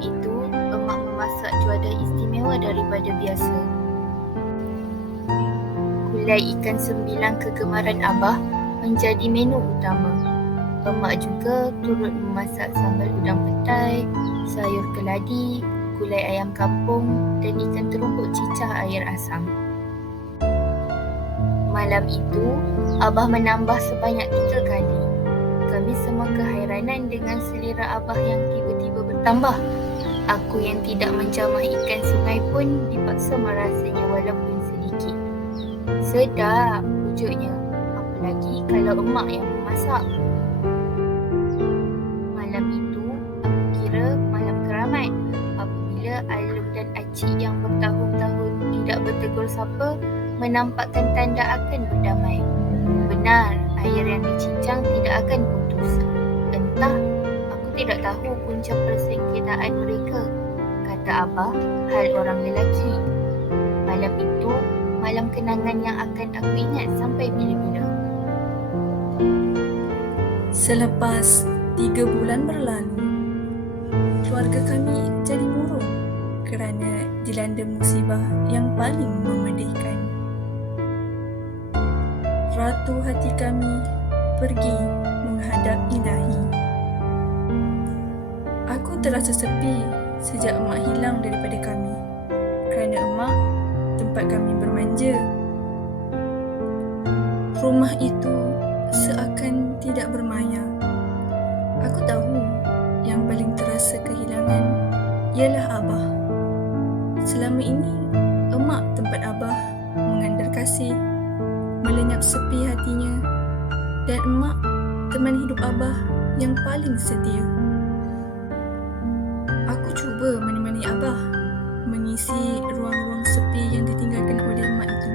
itu, emak memasak juadah istimewa daripada biasa. Gulai ikan sembilang kegemaran Abah menjadi menu utama. Emak juga turut memasak sambal udang petai, sayur keladi, gulai ayam kampung dan ikan terumpuk cicah air asam. Malam itu, Abah menambah sebanyak 3 kali. Kami semua kehairanan dengan selera Abah yang tiba-tiba bertambah. Aku yang tidak menjamah ikan sungai pun dipaksa merasanya walaupun sedikit. Sedap wujudnya, apalagi kalau emak yang memasak. Malam itu, aku kira malam keramat apabila Alung dan Acik yang bertahun-tahun tidak bertegur sapa menampakkan tanda akan berdamai. Benar, air yang dicincang tidak akan putus. Entah, aku tidak tahu punca persengketaan mereka, kata Abah, hal orang lelaki. Malam itu, malam kenangan yang akan aku ingat sampai bila-bila. Selepas 3 bulan berlalu, keluarga kami jadi murung kerana dilanda musibah yang paling memedihkan. Ratu hati kami pergi menghadap Ilahi. Aku terasa sepi sejak emak hilang daripada kami, kerana emak tempat kami bermanja. Rumah itu seakan tidak bermaya. Aku tahu yang paling terasa kehilangan ialah Abah. Selama ini, emak tempat Abah mengandar kasih, melenyap sepi hatinya, dan emak teman hidup Abah yang paling setia. Aku cuba menemani Abah mengisi ruang-ruang sepi yang ditinggalkan oleh emak itu.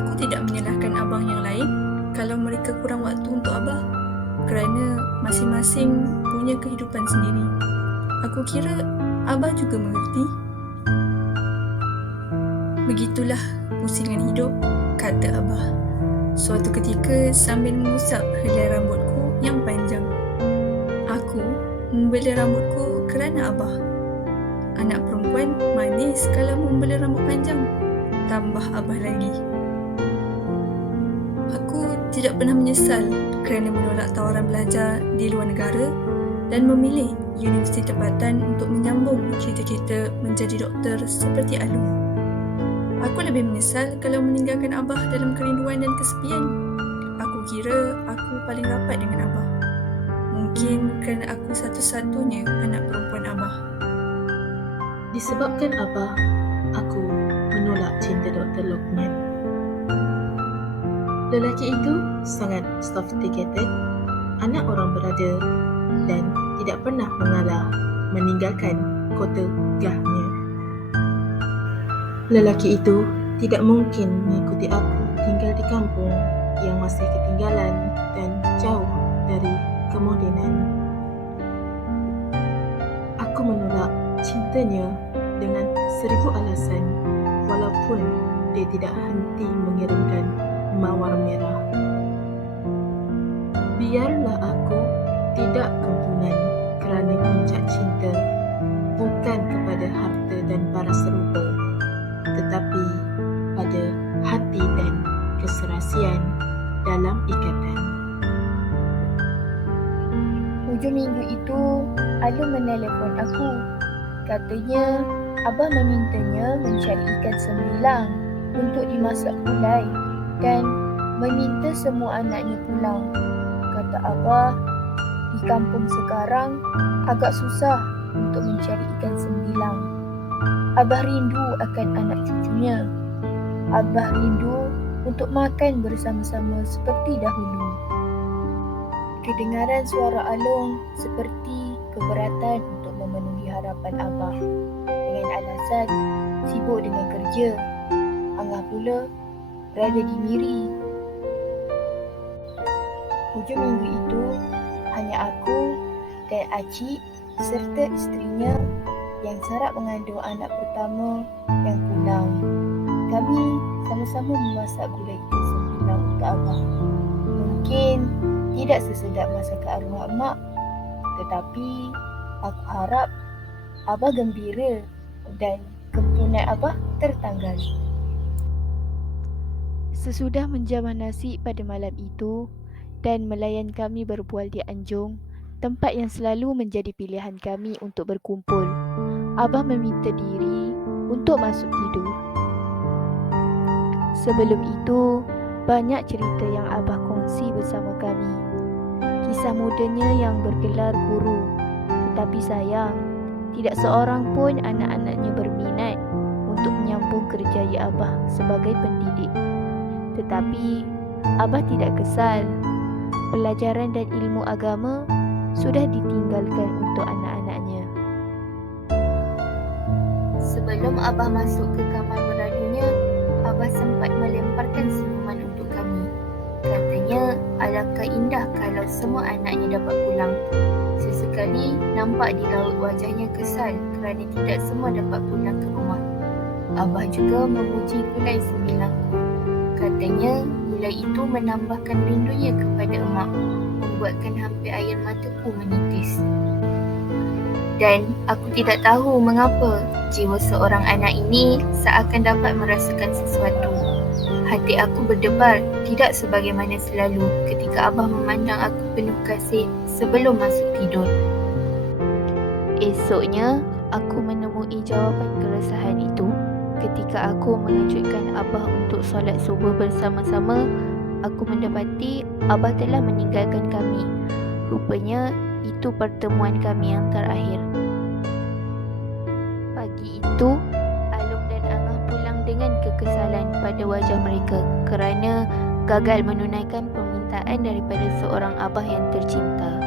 Aku tidak menyalahkan abang yang lain kalau mereka kurang waktu untuk Abah, kerana masing-masing punya kehidupan sendiri. Aku kira Abah juga mengerti. Begitulah pusingan hidup, kata Abah suatu ketika sambil mengusap helai rambutku yang panjang. Aku membela rambutku kerana Abah. Anak perempuan manis kalau membela rambut panjang, tambah Abah lagi. Aku tidak pernah menyesal kerana menolak tawaran belajar di luar negara dan memilih universiti tempatan untuk menyambung cita-cita menjadi doktor seperti Alung. Aku lebih menyesal kalau meninggalkan Abah dalam kerinduan dan kesepian. Aku kira aku paling rapat dengan Abah. Mungkin kerana aku satu-satunya anak perempuan Abah. Disebabkan Abah, aku menolak cinta Dr. Lokman. Lelaki itu sangat sophisticated, anak orang berada dan tidak pernah mengalah meninggalkan kota gahnya. Lelaki itu tidak mungkin mengikuti aku tinggal di kampung yang masih ketinggalan dan jauh dari kemodenan. Aku menolak cintanya dengan 1000 alasan, walaupun dia tidak henti mengirimkan mawar merah. Biarlah aku tidak kempunan kerana puncak cinta, bukan kepada harta dan para serupa, tetapi pada hati dan keserasian dalam ikatan. Hujung minggu itu, Alung menelpon aku. Katanya, Abah memintanya mencari ikan sembilang untuk dimasak gulai dan meminta semua anaknya pulang. Kata Abah, di kampung sekarang agak susah untuk mencari ikan sembilang. Abah rindu akan anak cucunya. Abah rindu untuk makan bersama-sama seperti dahulu. Kedengaran suara Alung seperti keberatan untuk memenuhi harapan Abah dengan alasan sibuk dengan kerja. Angah pula berada di Miri. Hujung minggu itu, hanya aku dan Acik serta isterinya yang sarap mengandung anak pertama yang pulang. Kami sama-sama memasak gulai ikan sembilang untuk Abah. Mungkin tidak sesedap masakan arwah emak, tetapi Aku harap Abah gembira dan kempunan Abah tertanggal. Sesudah menjamah nasi pada malam itu dan melayan kami berbual di anjung, tempat yang selalu menjadi pilihan kami untuk berkumpul, Abah meminta diri untuk masuk tidur. Sebelum itu, banyak cerita yang Abah kongsi bersama kami. Kisah mudanya yang bergelar guru, tetapi sayang, tidak seorang pun anak-anaknya berminat untuk menyambung kerjaya Abah sebagai pendidik. Tetapi Abah tidak kesal. Pelajaran dan ilmu agama sudah ditinggalkan untuk anak-anaknya. Sebelum Abah masuk ke kamar meradunya, Abah sempat melemparkan senyuman untuk kami. Katanya, alangkah indah kalau semua anaknya dapat pulang. Sesekali nampak di raut wajahnya kesal kerana tidak semua dapat pulang ke rumah. Abah juga memuji gulai sembilangku. Katanya, gulai itu menambahkan rindunya kepada emak, membuatkan hampir air mataku menitis. Dan aku tidak tahu mengapa jiwa seorang anak ini seakan dapat merasakan sesuatu. Hati aku berdebar, tidak sebagaimana selalu ketika Abah memandang aku penuh kasih sebelum masuk tidur. Esoknya, aku menemui jawapan keresahan itu ketika aku mengejutkan Abah untuk solat subuh bersama-sama. Aku mendapati Abah telah meninggalkan kami. Rupanya itu pertemuan kami yang terakhir. Pagi itu, Alung dan Angah pulang dengan kekesalan pada wajah mereka kerana gagal menunaikan permintaan daripada seorang Abah yang tercinta.